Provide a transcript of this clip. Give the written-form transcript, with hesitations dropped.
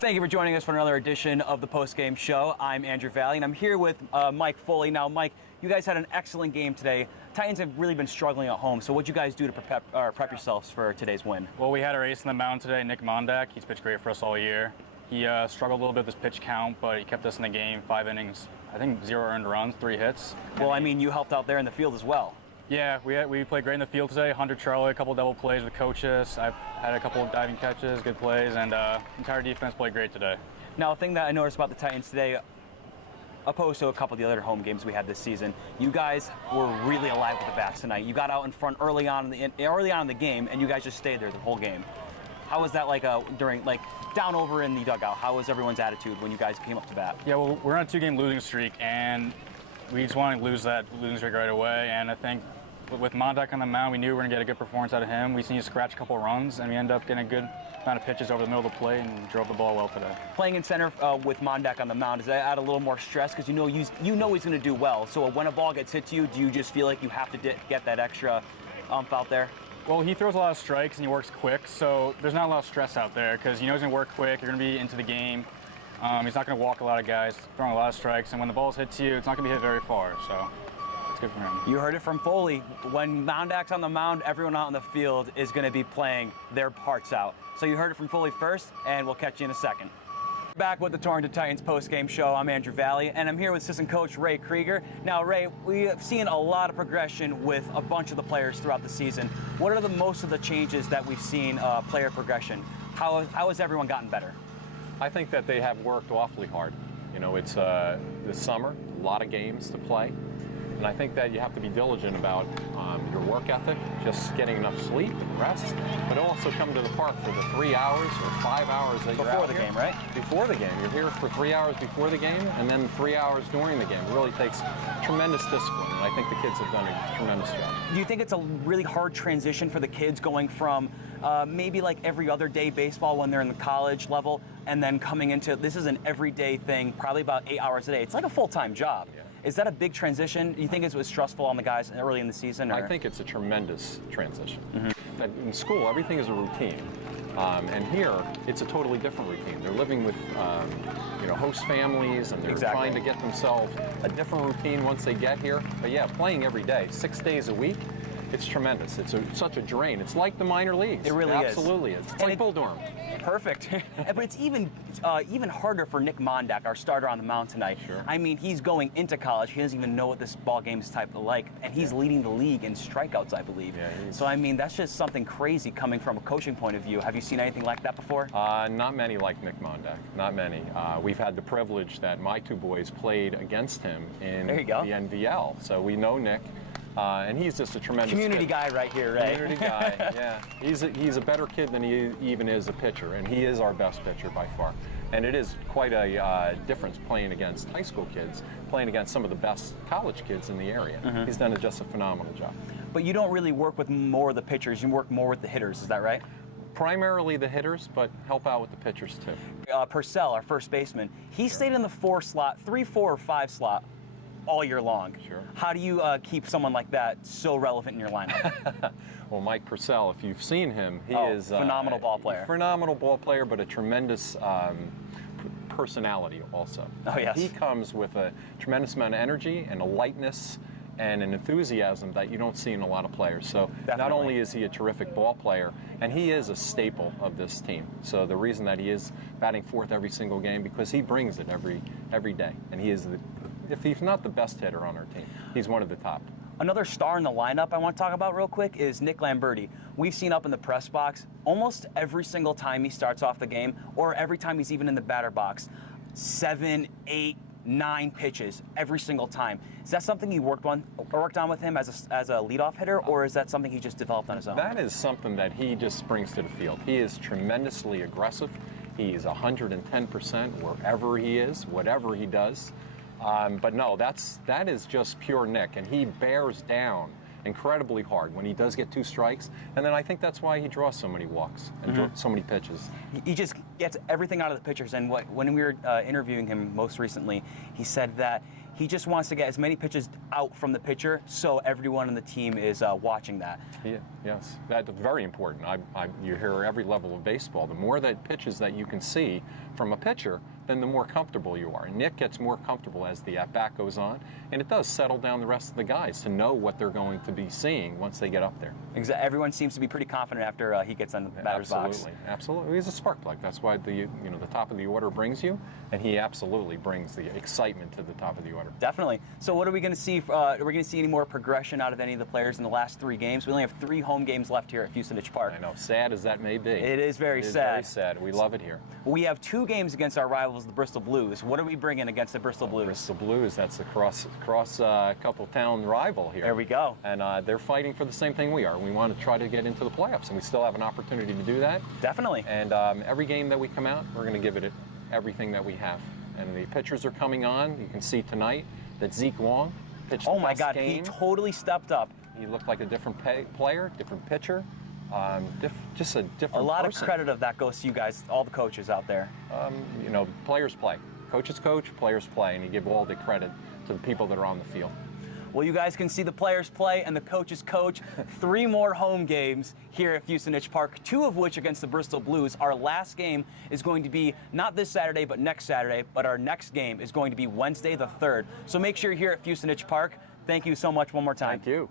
Thank you for joining us for another edition of the post-game show. I'm Andrew Valley, and I'm here with Mike Foley. Now, Mike, you guys had an excellent game today. Titans have really been struggling at home, so what'd you guys do to prep yourselves for today's win? Well, we had our ace in the mound today, Nick Mondak. He's pitched great for us all year. He struggled a little bit with his pitch count, but he kept us in the game. 5 innings, I think 0 earned runs, 3 hits. Well, I mean, you helped out there in the field as well. Yeah, we played great in the field today. 100 Charlie, a couple double plays with coaches. I had a couple of diving catches, good plays, and entire defense played great today. Now, a thing that I noticed about the Titans today, opposed to a couple of the other home games we had this season, you guys were really alive with the bats tonight. You got out in front early on in the game, and you guys just stayed there the whole game. How was that down over in the dugout? How was everyone's attitude when you guys came up to bat? Yeah, well, we're on a 2-game losing streak, and we just wanted to lose that losing streak right away. And I think with Mondak on the mound, we knew we were going to get a good performance out of him. We seen him scratch a couple of runs, and we ended up getting a good amount of pitches over the middle of the plate and drove the ball well today. Playing in center with Mondak on the mound, does that add a little more stress? Because you know he's going to do well. So when a ball gets hit to you, do you just feel like you have to get that extra umph out there? Well, he throws a lot of strikes and he works quick, so there's not a lot of stress out there because you know he's going to work quick, you're going to be into the game. He's not going to walk a lot of guys, throwing a lot of strikes, and when the ball hits you, it's not going to be hit very far, so it's good for him. You heard it from Foley. When Mondak's on the mound, everyone out in the field is going to be playing their hearts out. So you heard it from Foley first, and we'll catch you in a second. Back with the Torrington Titans post-game show. I'm Andrew Valley, and I'm here with assistant coach Ray Kreiger. Now, Ray, we have seen a lot of progression with a bunch of the players throughout the season. What are most of the changes that we've seen player progression? How has everyone gotten better? I think that they have worked awfully hard. You know, it's this summer, a lot of games to play. And I think that you have to be diligent about your work ethic, just getting enough sleep and rest, but also come to the park for the 3 hours or 5 hours that you're out before the game, right? Before the game. You're here for 3 hours before the game and then 3 hours during the game. It really takes tremendous discipline, and I think the kids have done a tremendous job. Do you think it's a really hard transition for the kids going from maybe like every other day baseball when they're in the college level and then coming into this is an everyday thing, probably about 8 hours a day? It's like a full-time job. Yeah. Is that a big transition? Do you think it was stressful on the guys early in the season? Or? I think it's a tremendous transition. Mm-hmm. In school, everything is a routine. And here, it's a totally different routine. They're living with host families, and they're trying to get themselves a different routine once they get here. But yeah, playing every day, 6 days a week, it's tremendous. It's such a drain. It's like the minor leagues. It really absolutely is. It's like Bull Durham. Perfect. But it's even harder for Nick Mondak, our starter on the mound tonight. Sure. I mean, he's going into college. He doesn't even know what this ball game is like, and he's leading the league in strikeouts, I believe. Yeah, so, I mean, that's just something crazy coming from a coaching point of view. Have you seen anything like that before? Not many like Nick Mondak. Not many. We've had the privilege that my 2 boys played against him in the NVL, so we know Nick. And he's just a tremendous community kid. Guy right here, right? Community guy, yeah. He's a better kid than he even is a pitcher, and he is our best pitcher by far. And it is quite a difference playing against high school kids, playing against some of the best college kids in the area. Mm-hmm. He's done just a phenomenal job. But you don't really work with more of the pitchers, you work more with the hitters, is that right? Primarily the hitters, but help out with the pitchers too. Purcell, our first baseman, he stayed in the 4 slot, 3, 4, or 5 slot all year long. Sure. How do you keep someone like that so relevant in your lineup? Well, Mike Purcell, if you've seen him, he is phenomenal ball player. Phenomenal ball player, but a tremendous personality also. Oh, yes. He comes with a tremendous amount of energy and a lightness and an enthusiasm that you don't see in a lot of players. So Definitely. Not only is he a terrific ball player, and he is a staple of this team. So the reason that he is batting fourth every single game, because he brings it every day, and he is if he's not the best hitter on our team, he's one of the top. Another star in the lineup I want to talk about real quick is Nick Lamberti. We've seen up in the press box almost every single time he starts off the game, or every time he's even in the batter box, 7, 8, 9 pitches every single time. Is that something you worked on with him as a leadoff hitter, or is that something he just developed on his own? That is something that he just brings to the field. He is tremendously aggressive. He's 110% wherever he is, whatever he does. But no, that is just pure Nick, and he bears down incredibly hard when he does get 2 strikes, and then I think that's why he draws so many walks and so many pitches. He just gets everything out of the pitchers, and when we were interviewing him most recently, he said that He just wants to get as many pitches out from the pitcher so everyone on the team is watching that. Yeah, yes, that's very important. You hear every level of baseball. The more that pitches that you can see from a pitcher, then the more comfortable you are. And Nick gets more comfortable as the at-bat goes on, and it does settle down the rest of the guys to know what they're going to be seeing once they get up there. Exactly. Everyone seems to be pretty confident after he gets on the batter's box. Absolutely. He's a spark plug. That's why the top of the order brings you, and he absolutely brings the excitement to the top of the order. Definitely. So what are we going to see? Are we going to see any more progression out of any of the players in the last 3 games? We only have 3 home games left here at Wachussett Park. I know, sad as that may be. It is very sad. It is very sad. We love it here. We have 2 games against our rivals, the Bristol Blues. What are we bringing against the Bristol Blues? Bristol Blues, that's a cross couple town rival here. There we go. And they're fighting for the same thing we are. We want to try to get into the playoffs, and we still have an opportunity to do that. Definitely. And every game that we come out, we're going to give it everything that we have. And the pitchers are coming on. You can see tonight that Zeke Wong pitched the best game. He totally stepped up. He looked like a different player, different pitcher, just a different A lot person. of credit of that goes to you guys, all the coaches out there. Players play. Coaches coach, players play, and you give all the credit to the people that are on the field. Well, you guys can see the players play and the coaches coach. 3 more home games here at Wachussett Park, 2 of which against the Bristol Blues. Our last game is going to be not this Saturday, but next Saturday. But our next game is going to be Wednesday the 3rd. So make sure you're here at Wachussett Park. Thank you so much one more time. Thank you.